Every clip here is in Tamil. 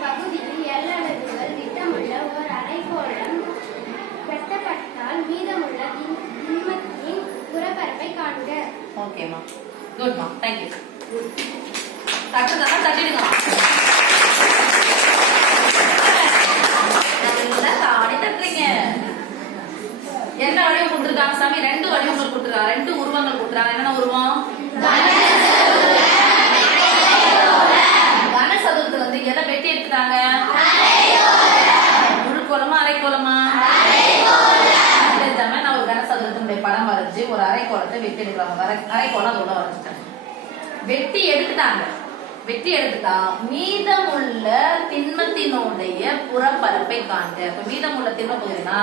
பகுதியில் எல்லளவுகள் விட்டமுள்ள ஓர் அரைக்கோளம் வெட்டப்பட்டால் மீதமுள்ள திண்மத்தின் புறப்பரப்பை காண்க. ஓகேம்மா குட்மா தேங்க்யூ தட்டுதா தட்டிடுங்க நல்லா தாடி என்ன வடிவம் கொடுத்துருக்காங்க சாமி? ரெண்டு வடிவங்கள் கொடுத்துருக்காங்க ரெண்டு உருவங்கள் கொடுத்துருக்காங்க என்னென்ன உருவம்? வெட்டி எடுக்கிறாங்க அரை அரை கோலம் அதோட வரைஞ்சிட்டேன் வெட்டி எடுத்துட்டாங்க. வெட்டி எடுத்துட்டா மீதமுள்ள திண்மத்தினுடைய புறப்பரப்பை காண்க. இப்ப மீதமுள்ள திண்ம பகுதினா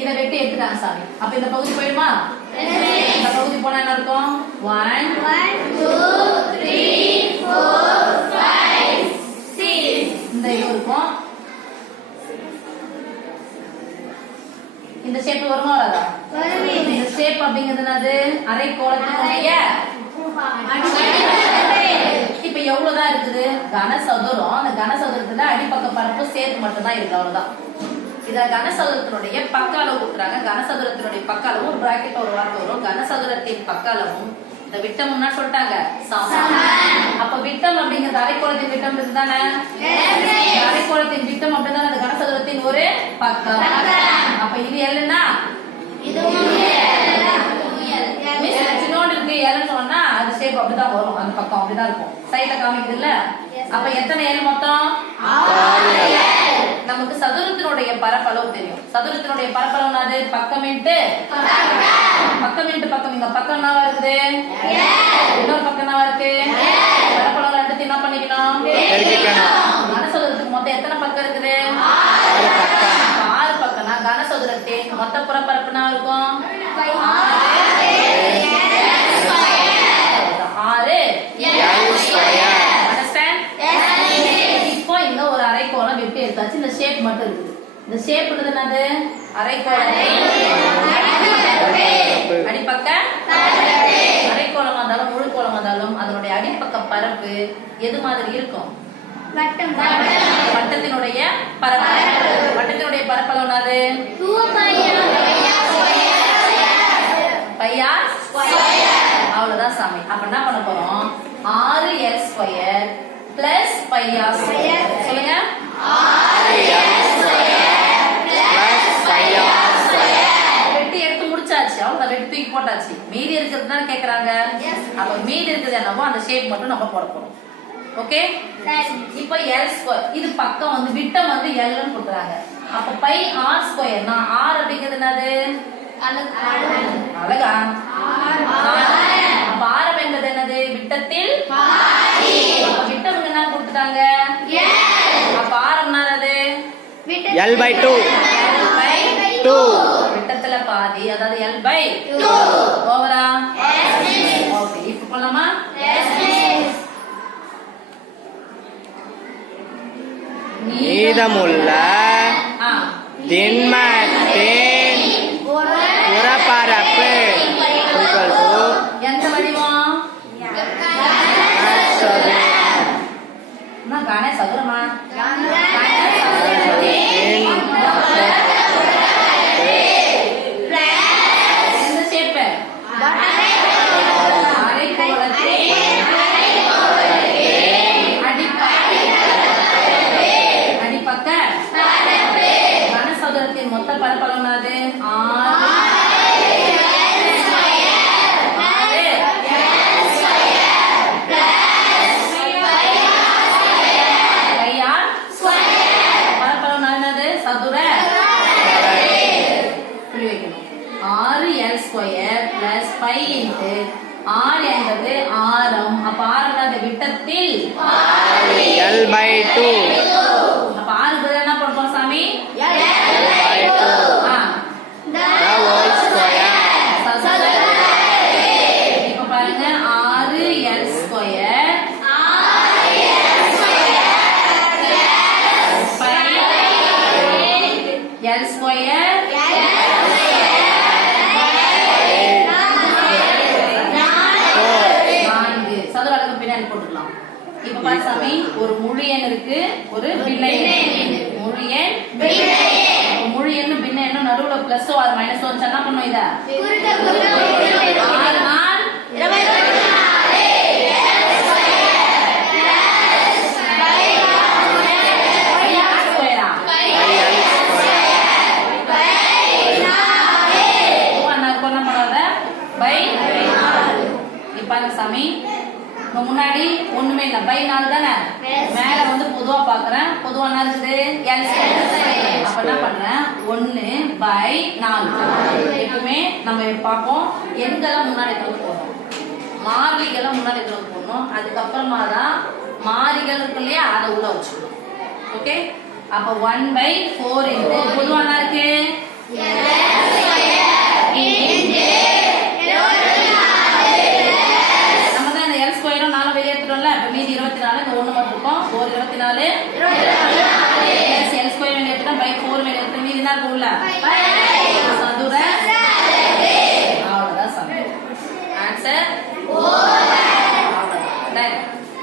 இதை வெட்டி எடுத்துட்டாங்க சாமி. அப்ப இந்த பகுதி போயிடுமா? இந்த பகுதி போனா என்ன இருக்கும் ஒன் இந்த இந்த அப்படிங்கிறது என்னது அரை கோலத்தினுடைய இப்ப எவ்வளவுதான் இருக்குது? கனசதுரம். அந்த கனசதுரத்துல அடிப்பக்க பரப்பு சேர்த்து மட்டும்தான் இருக்கு அவ்வளவுதான். இத கனசதுரத்தினுடைய பக்க அளவு கொடுக்குறாங்க. கனசதுரத்தினுடைய பக்க அளவு ஒரு பிராக்கெட் ஒரு வார்த்தை வரும். கனசதுரத்தின் பக்க அளவும். இந்த விட்டம் சொல்லிட்டாங்க. அப்ப விட்டம் அப்படிங்கிறது அரைக்கோளத்தின் விட்டம் இருக்குதானே அரைக்கோளத்தின் விட்டம் அப்படின்னா அந்த கனசதுரத்தின் ஒரு பக்கம். அப்ப இது எல்லுன்னா? மிஸ் சின்னோண்டு இருக்கு சொன்னா அது ஷேப் அப்படிதான் வரும். அந்த பக்கம் அப்படிதான் இருக்கும். சைடுல காமிக்குது இல்ல அப்ப எத்தனை எல் மொத்தம்? நமக்கு சதுரத்தினுடைய பரப்பளவு தெரியும். சதுரத்தினுடைய பரப்பளவு என்னது பக்கம் இன்ட்டு பக்கம். இன்ட்டு பக்கம். இங்க பக்கம் என்னவா இருக்குது? இன்னொரு பக்கம் என்னவா இருக்கு? பரப்பளவு ரெண்டு என்ன பண்ணிக்கணும். கனசதுரத்துக்கு மொத்தம் எத்தனை பக்கம் இருக்குது? ஆறு பக்கம். ஆறு பக்கம்னா கனசதுரத்தின் மொத்த புறப்பரப்பு என்ன இருக்கும். இந்த ஷேப் என்னது அரைக்கோளத்தை அடிப்பக்க அரைக்கோளமா இருந்தாலும் முழு கோலமா இருந்தாலும் அதனுடைய அடிப்பக்க பரப்பு எது மாதிரி இருக்கும்? வட்டத்தினுடைய பரப்பு. வட்டத்தினுடைய பரப்பளவு என்னது? பையா அவ்வளவுதான் சாமி. அப்ப என்ன பண்ண போறோம்? ஆறு எல் ஸ்கொயர் பிளஸ் பையா சொல்லுங்க. இருக்கிறது தான் கேட்குறாங்க அப்போ மீதி இருக்கிறது என்னவோ அந்த ஷேப் மட்டும் நம்ம போட போகிறோம் ஓகே இப்போ எல் ஸ்கொயர் இது பக்கம் வந்து விட்டம் வந்து எல்னு கொடுக்குறாங்க. அப்போ பை ஆர் ஸ்கொயர் ஸ்கொயர்னா ஆர் அப்படிங்கிறது என்னது? அழகா. அப்போ ஆரம் என்பது என்னது? விட்டத்தில் விட்டம் என்ன கொடுத்துட்டாங்க? அப்போ ஆரம்னா அது எல் பை டூ 2 விட்டத்துல பாதி அதாவது L by 2 ஓவரா எஸ் மிஸ் ஓகே இப்போ பண்ணலாமா எஸ் மிஸ் மீதமுள்ள திண்மத்தின் புறப்பரப்பு. எந்த வடிவம்? கண சதுரமா கூட்டத்தில் எல் பை டூ இப்ப பாசாமி ஒரு முழியன் இருக்கு ஒரு பிள்ளை முழியன் முழு எண் முழு எண் பின்ன என்ன நடுவுல பிளஸோ அது மைனஸோ என்ன பண்ணுவோம் இதை முன்னாடி ஒண்ணுமே இல்ல. பை நாலு தானே? மேல வந்து பொதுவா பாக்குறேன். பொதுவா என்ன இருக்குது? அப்ப என்ன பண்றேன்? ஒண்ணு பை நாலு. எப்பவுமே நம்ம பார்ப்போம். எண்கெல்லாம் முன்னாடி கொண்டு போகணும் மாறிலிகள்லாம் முன்னாடி கொண்டு போகணும் அதுக்கப்புறமா தான் மாறிகள் இருக்கு இல்லையா? அதை உள்ள வச்சுக்கணும். ஓகே அப்ப ஒன் பை ஃபோர் இன்ட்டு பொதுவா என்ன இருக்கு? மீதி